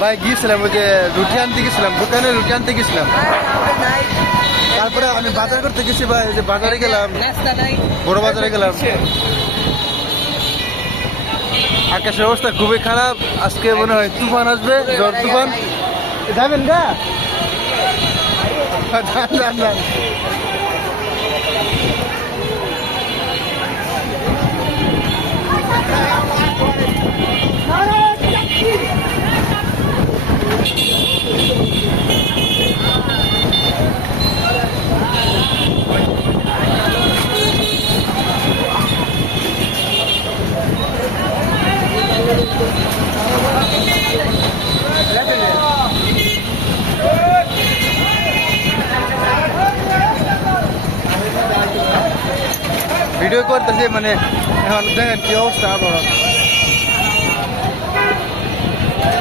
ভাই গিয়েছিলাম ওই যে রুটি আনতে গেছিলাম, দোকানে রুটি আনতে গেছিলাম। তারপরে আমি বাজার করতে গেছি ভাই, ওই যে বাজারে গেলাম, বড় বাজারে গেলাম। আকাশের অবস্থা খুবই খারাপ, আজকে মনে হয় তুফান আসবে, ঝড় তুফান। যাবেন গা? যান যান। ভিডিও করতেছি মানে এখন দেখেন কি অবস্থা আবহাওয়া।